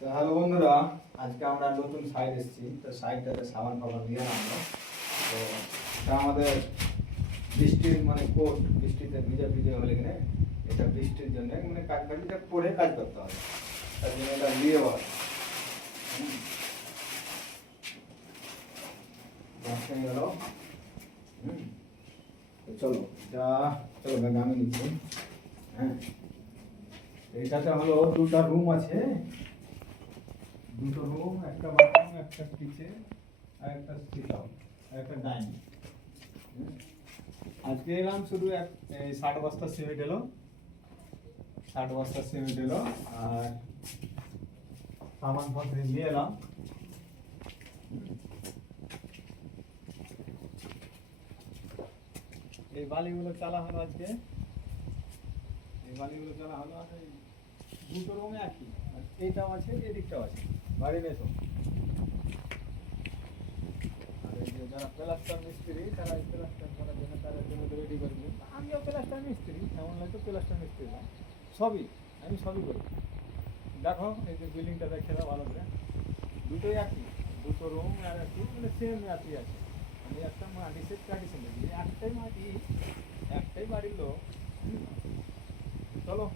তো হ্যালো বন্ধুরা, আজকে আমরা নতুন সাইট এসেছি। তো সাইটটাতে সাবান ফাবান দিয়ে আনবো। তো এটা আমাদের বৃষ্টির মানে কোট, বৃষ্টিতে ভিজে ভিজে হলে কিনে এটা বৃষ্টির জন্য মানে কাজ পরে কাজ করতে হবে, তার জন্য এটা নিয়ে বলা গেল। তো চলো ব্যাগ আমি নিচ্ছি। হ্যাঁ, এইটাতে হলো দুটা রুম আছে, দুটো রুম, একটা বাথরুম, একটা কিচেন আর একটা সিট আউট আর একটা ডাইনিং। আজকে এলাম শুধু 60 বস্তা সিমেন্ট এলো, 60 বস্তা সিমেন্ট এলো আর সামানপত্র নিয়ে এলাম। এই বালিগুলো চালা হলো আজকে, এই বালিগুলো চালা হলো। আর এই দুটো রুমে একই, আর এইটাও আছে, এদিকটাও আছে। বাড়ি বেশ যারা প্লাস্টার মিস্ত্রি তারা প্লাস্টার করার জন্য তারা জন্য রেডি করবে। আমিও প্লাস্টার মিস্ত্রি, এমন হয়তো প্লাস্টার মিস্ত্রি না, সবই আমি সবই করি। দেখো এই যে বিল্ডিংটা দেখে দাও ভালো করে, দুটোই একই, দুটো রুম আর একই, মানে সেম একই আছে। আমি একটা মাটি সেট কন্ডিশন দেখি, একটাই মাটি একটাই বাড়ির লোক। চলো